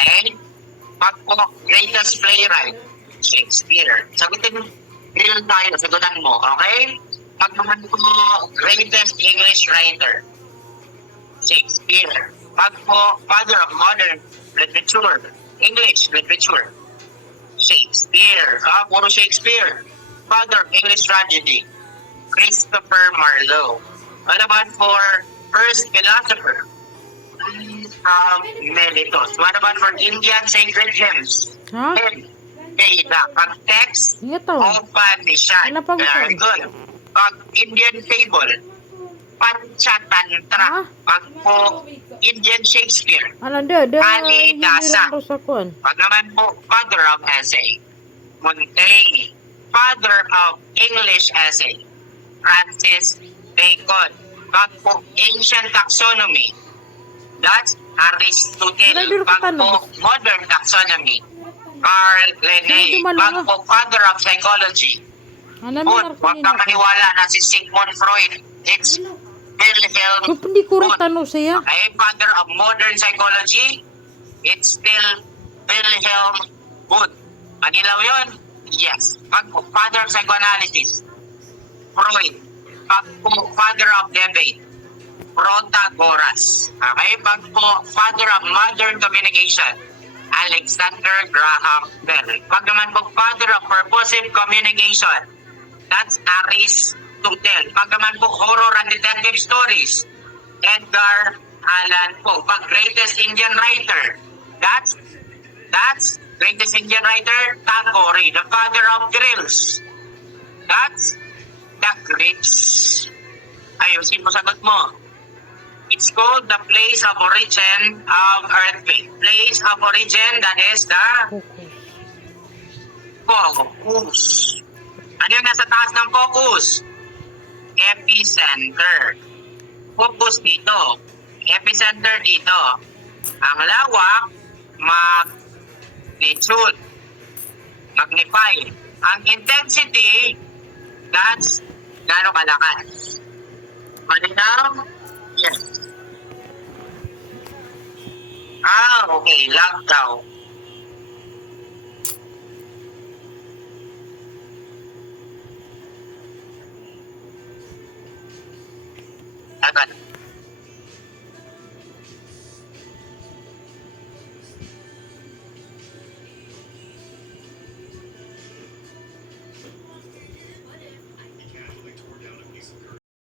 Okay? Pag po, greatest playwright, Shakespeare. Sagutin, drill tayo, sagutan mo, okay? Pag naman po, greatest English writer, Shakespeare. Pag po, father of modern literature, English literature, Shakespeare. Puro Shakespeare. Father of English tragedy, Christopher Marlowe. What about for first philosopher? Melitos. What about for Indian sacred hymns? Ha? Veda. Pag text, Ito. Upanishad. Ano pa gusto? Very good. Pag Indian fable, Panchatantra. Ha? Pag po Indian Shakespeare, Ano, hindi Kalidasa. lang ko sa kun. Pag naman po, father of essay, Montaigne. Father of English essay, Francis Bacon. Pag po ancient taxonomy, that's Aristotle. Pag po modern taxonomy, Carl Linné. Pag po father of psychology, Ano Wundt. Huwag ka maniwala na si Sigmund Freud. It's Wilhelm Hindi ko rin Wundt. tanong siya. Okay, father of modern psychology, it's still Wilhelm Wundt. Manilaw yun? Yes. Pag po, father of psychoanalysis, Freud. Pag po, father of debate, Protagoras. Okay, pag po, father of modern communication, Alexander Graham Bell. Pag naman po, father of purposive communication, that's Aristotle. Pag naman po, horror and detective stories, Edgar Allan Poe. Pag greatest Indian writer, that's greatest Indian writer, Tagore, the father of thrills. That's the Greeks. Ayusin mo sagot mo. It's called the place of origin of earthquake. Place of origin, that is the focus. Ano yung nasa taas ng focus? Epicenter. Focus dito. Epicenter dito. Ang lawak, magnitude. Magnify. Ang intensity, that's gano'ng kalakas. Malinaw? Yes. Okay. Lag daw. Agad.